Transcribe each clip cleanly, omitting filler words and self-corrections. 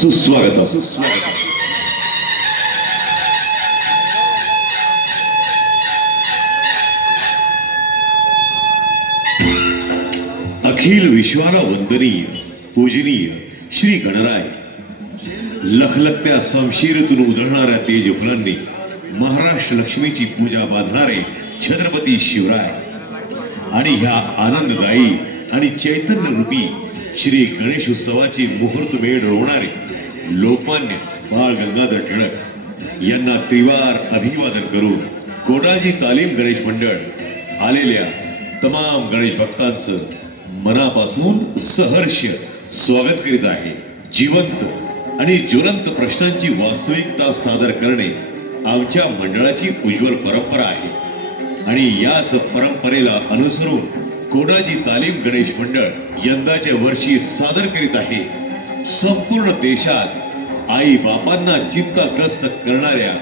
सुस्वागतम. अखिल विश्वाला वंदनीय पूजनीय श्री गणराय, लखलखत्या समशीरतून उधळणाऱ्या तेजफुलांनी महाराष्ट्र लक्ष्मीची पूजा बांधणारे छत्रपती शिवराय आणि ह्या आनंददायी आणि चैतन्य रूपी श्री गणेशोत्सवाची मुहूर्तमेढ रोवणारे लोकमान्य बाळ गंगाधर टिळक यांना त्रिवार अभिवादन करून कोडाजी तालीम गणेश मंडळ आलेल्या तमाम गणेश भक्तांचं मनापासून सहर्ष स्वागत करीत आहे. जिवंत आणि ज्वलंत प्रश्नांची वास्तविकता सादर करणे आमच्या मंडळाची उज्ज्वल परंपरा आहे आणि याच परंपरेला अनुसरून कोडाजी तालीम गणेश मंडळ यंदाच्या वर्षी सादर करीत आहे संपूर्ण देशात आई बापांना चिंताग्रस्त करणाऱ्या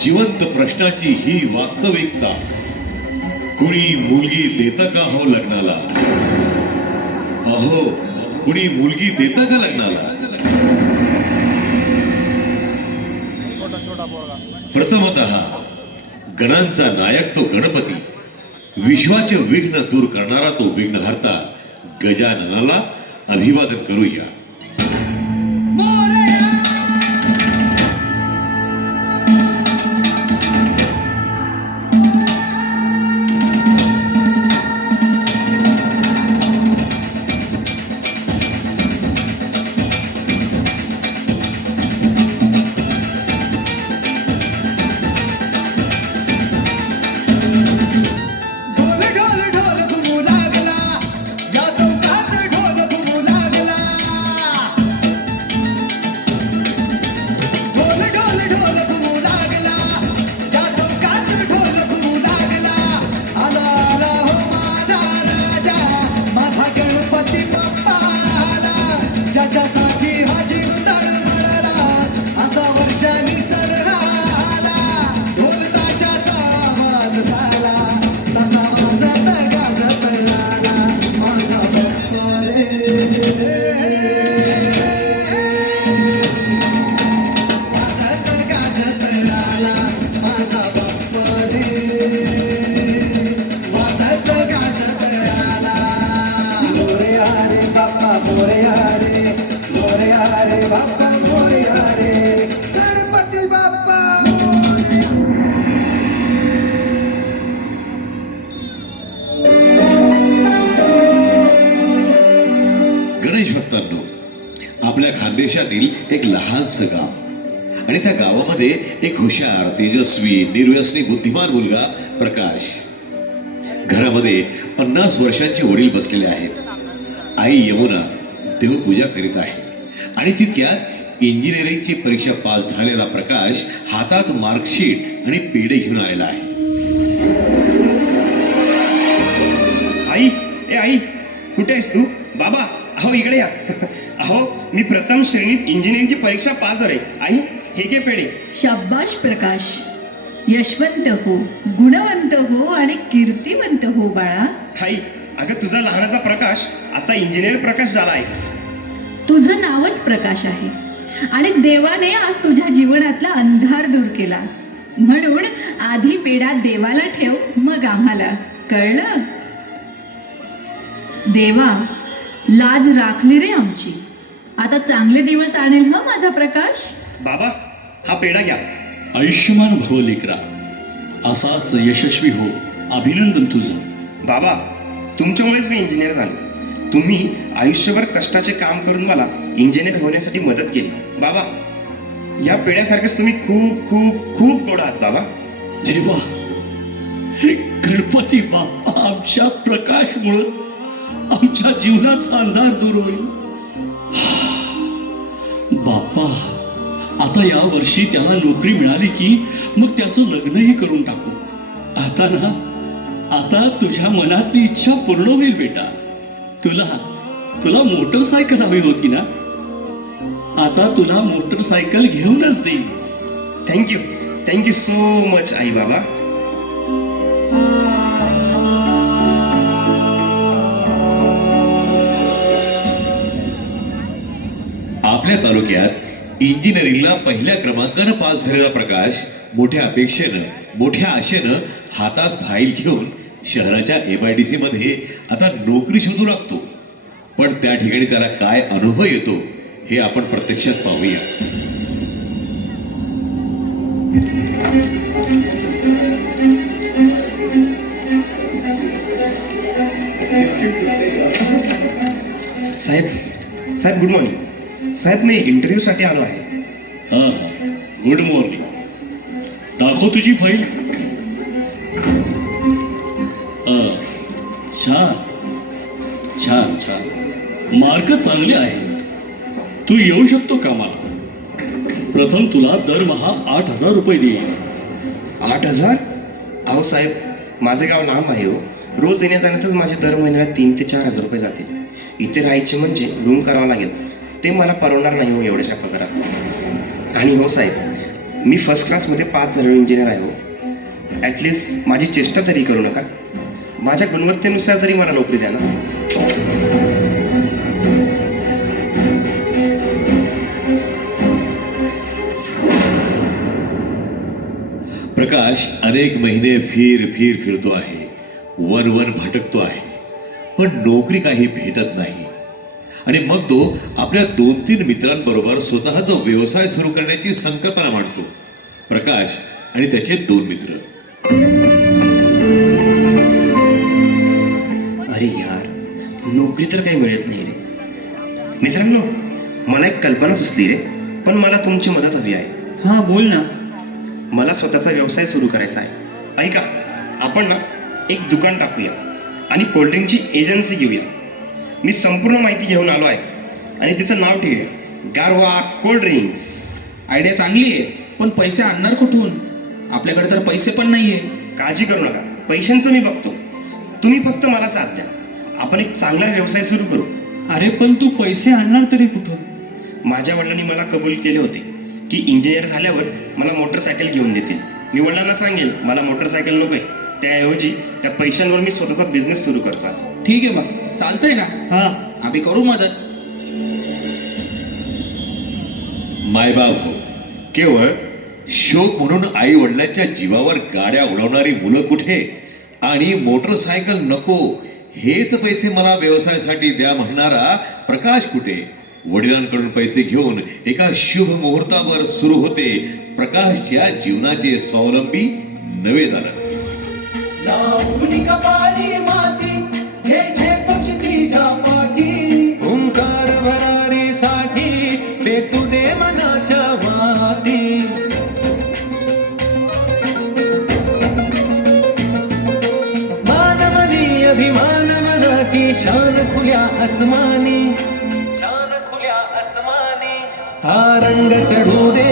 जिवंत प्रश्नाची ही वास्तविकता. कुणी मुलगी देतं का हो लग्नाला? अहो, कुणी मुलगी देतं का लग्नाला? प्रथमतः गणांचा नायक तो गणपती, विश्वाचे विघ्न दूर करणारा तो विघ्नहर्ता गजाननाला अभिवादन करूया. आपल्या खानदेशातील एक लहानसं गाव आणि त्या गावामध्ये एक हुशार, तेजस्वी, निर्व्यसनी, बुद्धिमान मुलगा प्रकाश. घरामध्ये 50 वर्षांचे वडील बसलेले आहेत. आई यमुना देवपूजा करीत आहे आणि तितक्यात इंजिनिअरिंगची परीक्षा पास झालेला प्रकाश हातात मार्कशीट आणि पेढे घेऊन आलेला आहे. आई, ए आई, कुठे आहेस तू? बाबा, अहो इकडे या. अहो, मी प्रथम श्रेणीत इंजिनिअरिंगची परीक्षा पास झाले. आई, हे घे पेढे. शाबाश प्रकाश, यशवंत हो, गुणवंत हो आणि कीर्तिवंत हो बाळा. आई, अगं तुझा लहानाचा प्रकाश आता इंजिनियर प्रकाश झाला आहे. तुझं नावच प्रकाश आहे आणि देवाने आज तुझ्या जीवनातला अंधार दूर केला. म्हणून आधी पेढा देवाला ठेव, मग आम्हाला. कळलं? देवा, लाज राखली रे आमची. आता चांगले दिवस आणेल हा माझा प्रकाश. बाबा, हा पेढा घ्या. आयुष्यमान भव लेकरा, असाच यशस्वी हो. अभिनंदन तुझं. बाबा, तुमच्यामुळेच मी इंजिनियर झालो. तुम्ही आयुष्यभर कष्टाचे काम करून मला इंजिनियर होण्यासाठी मदत केली. बाबा, या पेढ्यासारखेच तुम्ही खूप खूप खूप गोड आहात बाबा. देवा, हे गणपती बाप्पा आमच्या प्रकाशमुळे आमच्या जीवनाचा अंधार दूर होईल. बाप्पा, आता या वर्षी त्याला नोकरी मिळाली की मग त्याचं लग्नही करून टाकू. आता ना, आता तुझ्या मनातली इच्छा पूर्ण होईल बेटा. तुला मोटरसायकल हवी होती ना, आता तुला मोटरसायकल घेऊनच देईल. थँक्यू सो मच आई बाबा. आपल्या तालुक्यात इंजिनिअरिंगला पहिल्या क्रमांकानं पास झालेला प्रकाश मोठ्या अपेक्षेनं मोठ्या आशेनं हातात फाईल घेऊन शहराच्या MIDC मध्ये आता नोकरी शोधू लागतो. पण त्या ठिकाणी त्याला काय अनुभव येतो हे आपण प्रत्यक्षात पाहूया. साहेब साहेब गुड मॉर्निंग. साहेब मी इंटरव्ह्यूसाठी आलो आहे. हां गुड मॉर्निंग. दाखव तुझी फाईल. छान छान छान, मार्क चांगले आहेत. तू येऊ शकतो कामाला. प्रथम तुला दरमहा 8,000 रुपये देईल. 8,000? अहो साहेब, माझं गाव लांब आहे हो. रोज येण्या जाण्यातच माझे दर महिन्याला 3,000 ते 4,000 रुपये जातील. इथे राहायचे म्हणजे रूम करावं लागेल. ते मला परवडणार नाही हो एवढ्याशा पगारात. आणि हो साहेब, मी फर्स्ट क्लासमध्ये पास झालेलो इंजिनियर आहे हो. ॲटलिस्ट माझी चेष्टा तरी करू नका. माझ्या गुणवत्तेनुसार तरी मला नोकरी द्या ना. प्रकाश अनेक महिने फिरतो आहे. वन भटकतो आहे. पण नोकरी काही भेटत नाही. आणि मग तो आपल्या 2-3 मित्रांबरोबर स्वतःचा व्यवसाय सुरू करण्याची संकल्पना मांडतो. प्रकाश आणि त्याचे 2 मित्र. अरे यार, नोकरी तर काही मिळत नाही रे. मित्रांनो, मला एक कल्पना सुचली रे, पण मला तुमची मदत हवी आहे. हां बोल ना. मला स्वतःचा व्यवसाय सुरू करायचा आहे. ऐका, आपण ना एक दुकान टाकूया आणि कोल्ड्रिंकची एजन्सी घेऊया. मी संपूर्ण माहिती घेऊन आलो आहे आणि तिचं नाव ठेवूया गारवा कोल्ड्रिंक्स. आयडिया चांगली आहे, पण पैसे आणणार कुठून? आपल्याकडे तर पैसे पण नाहीये. काळजी करू नका, पैशांचं मी बघतो. तुम्ही फक्त मला साथ द्या. आपण एक चांगला व्यवसाय सुरू करू. अरे पण तू पैसे आणणार तरी कुठून? माझ्या वडिलांनी मला कबूल केले होते की इंजिनियर झाल्यावर मला मोटरसायकल घेऊन देतील. मी वडिलांना सांगेल मला मोटरसायकल नको आहे, त्याऐवजी त्या पैशांवर मी स्वतःचा बिझनेस सुरू करतो असं. ठीक आहे, मग चालतंय ना. हां, आम्ही करू मदत. मायबाप हो, केवळ शोक म्हणून आई वडिलांच्या जीवावर गाड्या उडवणारी मुलं कुठे आणि मोटरसायकल नको हेच पैसे मला व्यवसायासाठी द्या म्हणणारा प्रकाश कुठे. वडिलांकडून पैसे घेऊन एका शुभ मुहूर्तावर सुरू होते प्रकाशच्या जीवनाचे स्वावलंबी नवे दालन. लावणी कपाळी माती हे झेपच तिच्या पाठी. ओंकार भरारीसाठी भेटू दे मनाच्या वाती. मानवनी अभिमान मनाची शान खुल्या आसमानी. शान खुल्या आसमानी. हा रंग चढू दे,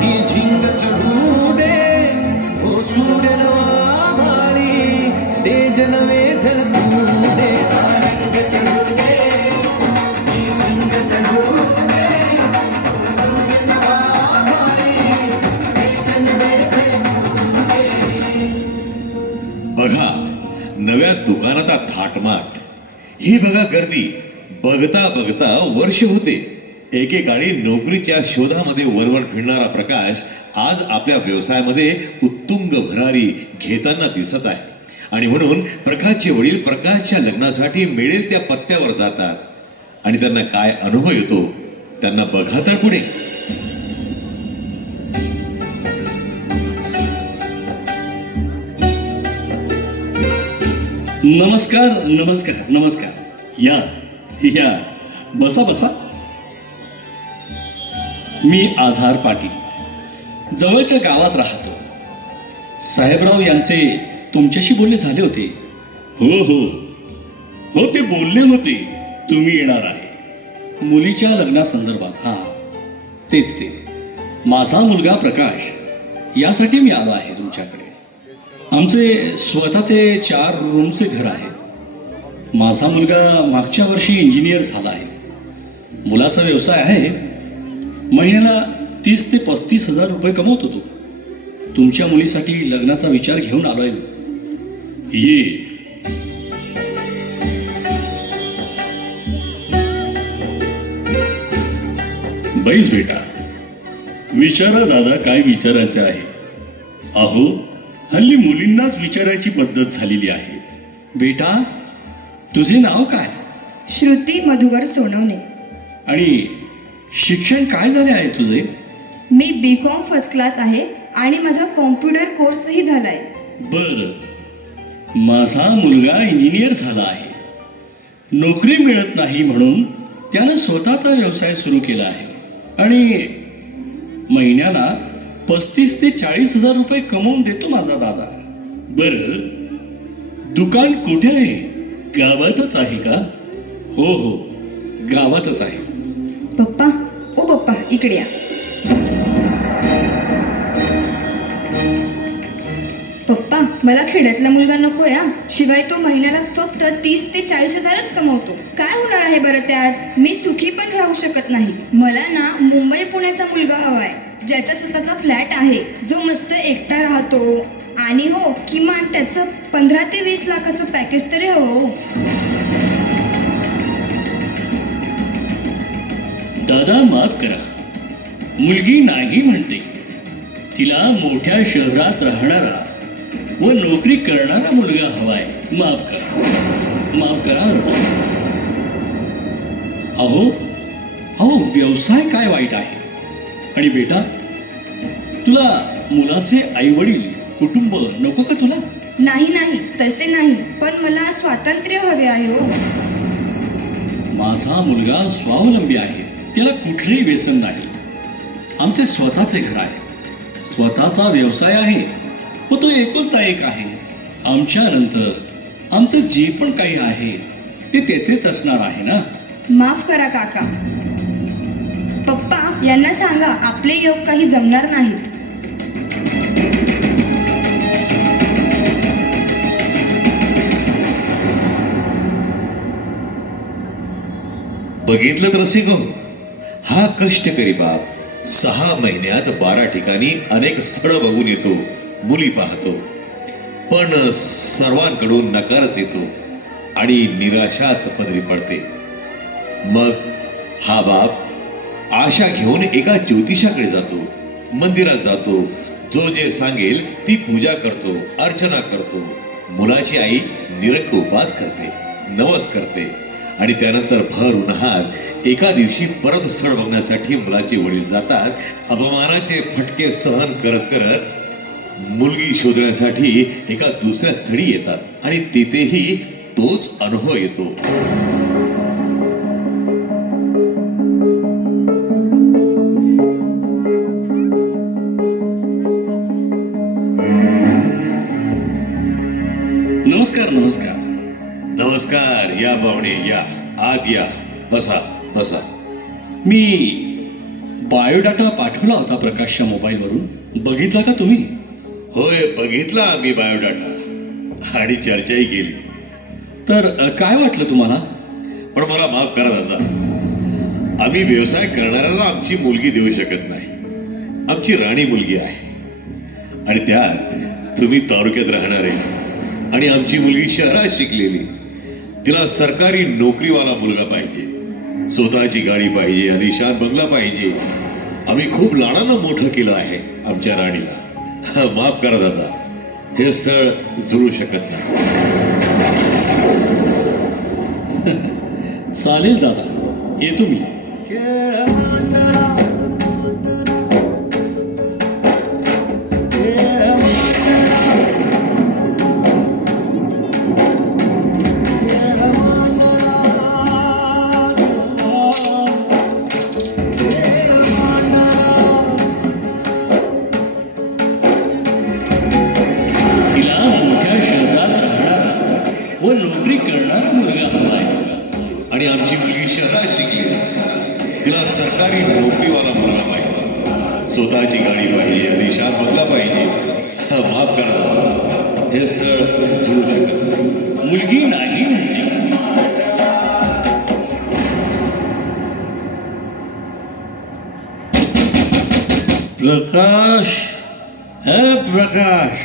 ही झिंग चढू दे. हो सूर्य नवामाळी ते जनवे झळकू दे. हा रंग चढू दे, ही झिंग चढू दे. हो सूर्य नवामाळी ते जनवे झळकू दे. बघा नव्या दुकानाचा थाटमाट, ही बघा गर्दी. बघता बघता वर्ष होते. एकेकाळी नोकरीच्या शोधामध्ये वरवर फिरणारा प्रकाश आज आपल्या व्यवसायामध्ये उत्तुंग भरारी घेताना दिसत आहे. आणि म्हणून प्रकाशचे वडील प्रकाशच्या लग्नासाठी मिळेल त्या पत्त्यावर जातात आणि त्यांना काय अनुभव येतो त्यांना बघा तर पुढे. नमस्कार नमस्कार नमस्कार. या या, बसा बसा. मी आधार पाटील, जवळच्या गावात राहतो. साहेबराव यांचे तुमच्याशी बोलणे झाले होते. हो हो हो, ते बोलले होते तुम्ही येणार आहे मुलीच्या लग्नासंदर्भात. हां तेच ते. माझा मुलगा प्रकाश यासाठी मी आलो आहे तुमच्याकडे. आमचे स्वतःचे 4 रूमचे घर आहे. माझा मुलगा मागच्या वर्षी इंजिनियर झाला आहे. मुलाचा व्यवसाय आहे. महिन्याला 30,000 ते 35,000 रुपये कमवतो तो. तुमच्या मुलीसाठी लग्नाचा विचार घेऊन आलोय. ये. बैस बेटा, विचारा दादा काय विचारायचं आहे. अहो, हल्ली मुलींनाच विचारायची पद्धत झालेली आहे. बेटा, तुझे नाव काय श्रुती मधुकर सोनवणे. आणि शिक्षण काय झाले आहे तुझे? मी B.Com फर्स्ट क्लास आहे आणि माझा कॉम्प्युटर कोर्सही झालाय. बर, माझा मुलगा इंजिनियर झाला आहे. नोकरी मिळत नाही म्हणून त्यानं स्वतःचा व्यवसाय सुरू केला आहे आणि महिन्याला 35 ते 40 हजार रुपये कमवून देतो माझा दादा. बर, दुकान कुठे आहे? गावातच आहे का? हो हो, गावातच आहे. पप्पा, ओ पप्पा इकडे या. पप्पा, मला खेड्यातला मुलगा नको या. शिवाय तो महिन्याला फक्त 30 ते 40 हजारच कमवतो. काय होणार आहे बरं त्यात? मी सुखी पण राहू शकत नाही. मला ना मुंबई पुण्याचा मुलगा हवाय, ज्याचा स्वतःचा फ्लॅट आहे, जो मस्त एकटा राहतो. आणि हो, किमान त्याचं 15 ते 20 लाखाचं पॅकेज तरी हवं. दादा माफ करा, मुलगी नाही म्हणते. तिला मोठ्या शहरात राहणारा व नोकरी करणारा मुलगा हवाय. माफ करा, माफ करा. अहो अहो, व्यवसाय काय वाईट आहे? आणि बेटा, तुला मुलाचे आई वडील कुटुंब नको का तुला? नाही नाही, तसे नाही, पण मला स्वातंत्र्य हवे आहे हो. माझा मुलगा स्वावलंबी आहे, त्याला कुठलेही व्यसन नाही. आमचे स्वतःचे घर आहे, स्वतःचा व्यवसाय आहे व तो एकुलता एक आहे. आमच्या नंतर आमचं जे पण काही आहे ते त्याचेच असणार आहे ना. माफ करा काका. पप्पा, यांना सांगा आपले योग काही जमणार नाहीत. बघितलं तर रसिको, हा कष्टकरी बाप 6 महिन्यात 12 ठिकाणी अनेक स्थळं बघून येतो, मुली पाहतो, पण सर्वांकडून नकारच येतो आणि निराशाच पदरी पडते. मग हा बाप आशा घेऊन एका ज्योतिषाकडे जातो, मंदिरात जातो, जो जे सांगेल ती पूजा करतो, अर्चना करतो. मुलाची आई निरंक उपास करते, नवस करते आणि त्यानंतर भर उन्हात एका दिवशी परत स्थळ बघण्यासाठी मुलाचे वडील जातात. अपमानाचे फटके सहन करत करत मुलगी शोधण्यासाठी एका दुसऱ्या स्थळी येतात आणि तिथेही तोच अनुभव येतो. नमस्कार नमस्कार. नमस्कार, या पाहुणे या, आत या, बसा बसा. मी बायोडाटा पाठवला होता प्रकाशच्या मोबाईलवरून, बघितला का तुम्ही? होय, बघितला आम्ही बायोडाटा आणि चर्चाही केली. तर काय वाटलं तुम्हाला? पण मला माफ करा दादा, आम्ही व्यवसाय करणाऱ्याला आमची मुलगी देऊ शकत नाही. आमची राणी मुलगी आहे आणि त्यात तुम्ही तालुक्यात राहणारे आणि आमची मुलगी शहरात शिकलेली. तिला सरकारी नोकरीवाला मुलगा पाहिजे, स्वतःची गाडी पाहिजे, आलिशान बंगला पाहिजे. आम्ही खूप लाडानं मोठं केलं आहे आमच्या राणीला. माफ करा दादा, हे स्थळ जुळू शकत नाही. चालेल दादा, येतो मी. तिला मोठ्या शहरात राहणारा व नोकरी करणारा मुलगा हवा आहे आणि आमची मुलगी शहरात शिकली. तिला सरकारी नोकरीवाला मुलगा पाहिजे, स्वतःची गाडी पाहिजे, आलिशान बंगला पाहिजे. माफ करा दादा, हे स्थळ जुळू शकत नाही. मुलगी नाही म्हणते. प्रकाश, हे प्रकाश,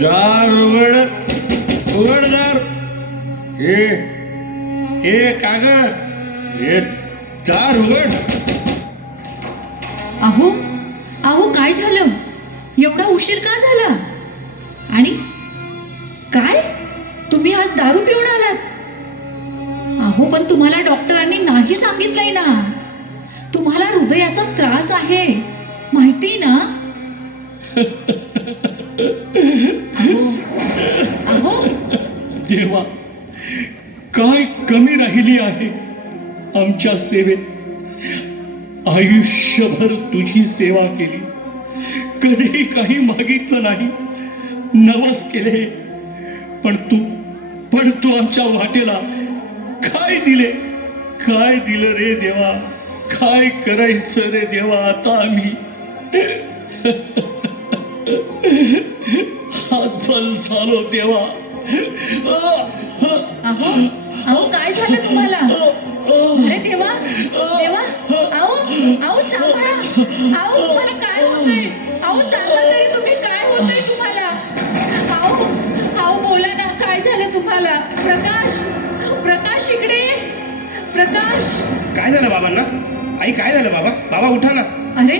दार उघड, उघड दार. हे कागद, हे दार उघड. अहो अहो काय झालं? एवढा उशीर का झाला? आणि काय तुम्ही आज दारू पिऊन आलात? अहो पण तुम्हाला डॉक्टरांनी नाही सांगितलंय ना, तुम्हाला हृदयाचा त्रास आहे माहिती ना? अहो अहो देवा, काय कमी राहिली आहे आमच्या सेवेत? आयुष्यभर तुझी सेवा केली, कधीही काही मागितलं नाही, नवस केले, पण तू आमच्या वाटेला काय दिले? काय दिलं रे देवा? काय करायचं रे देवा आता आम्ही? हातबल झालो देवा. अहो अहो काय झालं तुम्हाला? अरे देवा देवा, अहो अहो सांभाळा. अहो तुम्हाला काय होतंय? अहो सांगा तरी तुम्ही, काय होतंय तुम्हाला? अहो अहो बोला ना, काय झालं तुम्हाला? प्रकाश प्रकाश इकडे. प्रकाश. काय झालं बाबांना? आई काय झालं बाबा? बाबा उठा ना. अरे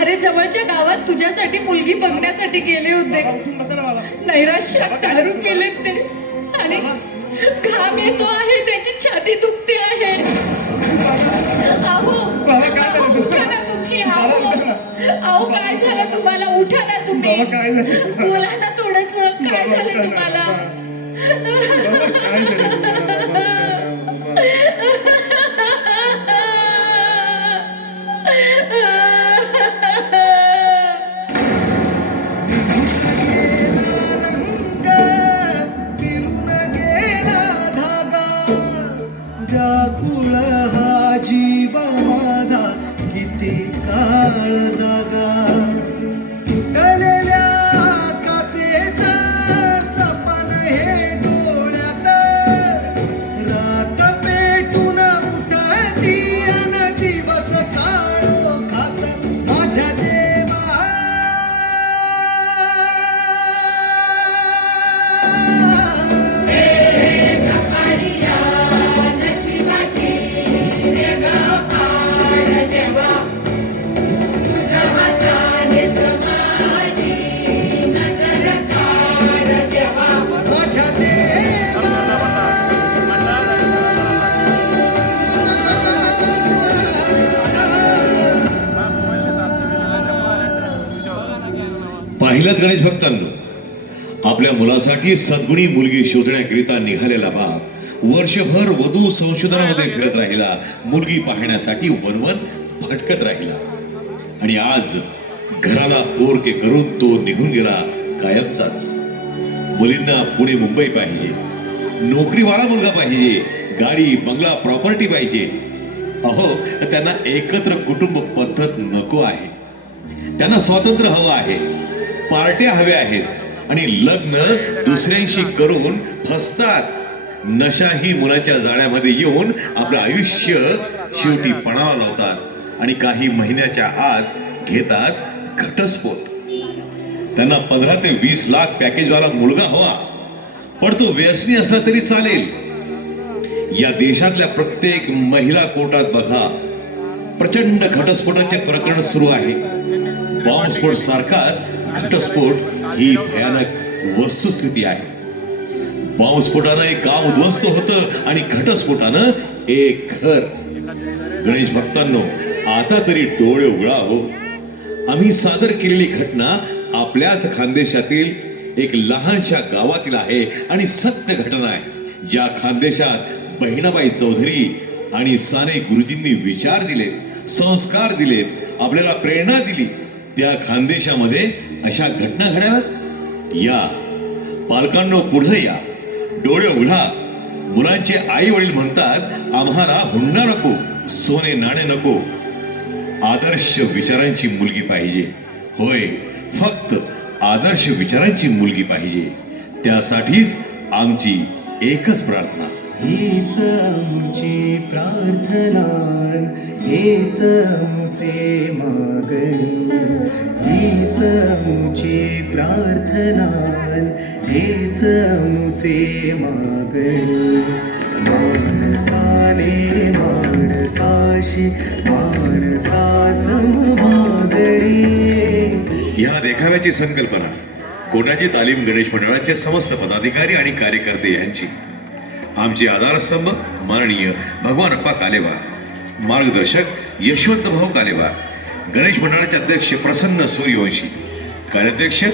अरे जवळच्या गावात तुझ्यासाठी मुलगी बघण्यासाठी गेले होते. उठून बसा ना बाबा. नैराश्यात दारू केलेत ते, आणि घाम येतो आहे, त्याची छाती दुखते आहे. अहो बाबा, काय झालं? अहो, उठा ना तुम्ही. अहो अहो काय झालं तुम्हाला? उठा ना तुम्ही. बाबा, काय झालं? बोला ना थोडस, काय बाबा, झालं उठा ना. तुम्हाला? बाबा, काय झालं तुम्हाला? व्याकुळ हा जीव माझा किती काळ जागा, तुटलेल्या काचेचा सपन हे डोळ्यात, रात पेटून उठती अन दिवस काळो खात माझ्या देवा. माझ्या देवा. पाहिलं गणेश भक्तांनो, आपल्या मुलासाठी सद्गुणी मुलगी शोधण्याकरिता निघालेला बाप वर्षभर वधू संशोधनामध्ये फिरत राहिला, मुलगी पाहण्यासाठी वनवन भटकत राहिला, आणि आज घराला पोरके करून तो निघून गेला कायमचाच. मुलींना पुणे मुंबई पाहिजे, नोकरीवाला मुलगा पाहिजे, गाडी बंगला प्रॉपर्टी पाहिजे. अहो त्यांना एकत्र कुटुंब पद्धत नको आहे, त्यांना स्वातंत्र्य हवं आहे, पार्ट्या हव्या आहेत, आणि लग्न दुसऱ्यांशी करून फसतात. नशा ही मुलाच्या जाळ्यामध्ये येऊन आपलं आयुष्य शेवटी पणाला लावतात, आणि काही महिन्याच्या आत घेतात घटस्फोट. त्यांना 15 ते 20 लाख पॅकेजवाला मुलगा हवा, पण तो व्यसनी असला तरी चालेल. या देशातल्या प्रत्येक महिला कोर्टात बघा, प्रचंड घटस्फोटाचे प्रकरण सुरू आहे. बॉम्बस्फोट सारखाच घटस्फोट ही भयानक वस्तुस्थिती आहे. बॉम्बस्फोटानं एक गाव उद्ध्वस्त होतं, आणि घटस्फोटानं एक घर. गणेश भक्तांनो, आता तरी डोळे उघडा हो. आम्ही सादर केलेली घटना आपल्याच खानदेशातील एक लहानशा गावातील आहे, आणि सत्य घटना आहे. ज्या खानदेशात बहिणाबाई चौधरी आणि साने गुरुजींनी विचार दिलेत, संस्कार दिलेत, आपल्याला प्रेरणा दिली, त्या खानदेशामध्ये अशा घटना घडाव्यात. या पालकांनो, पुढे या, डोळे उघडा. मुलांचे आई वडील म्हणतात, आम्हाला हुंडा नको, सोने नाणे नको, आदर्श विचारांची मुलगी पाहिजे. होय, फक्त आदर्श विचारांची मुलगी पाहिजे. त्यासाठीच आमची एकच प्रार्थना. हीच आमची प्रार्थना, हेच आमचे मागणी, हीच आमची प्रार्थना, हेच आमचे मागणी. माणसाने माणसाशी, माणसा समभाव या देखाव्याची संकल्पना कोणाची तालीम गणेश मंडळाचे समस्त पदाधिकारी आणि कार्यकर्ते यांची. आमचे आधारस्तंभ माननीय भगवान अप्पा कालेवार, मार्गदर्शक यशवंत भाऊ कालेवार, गणेश मंडळाचे अध्यक्ष प्रसन्न सूर्यवंशी, कार्याध्यक्ष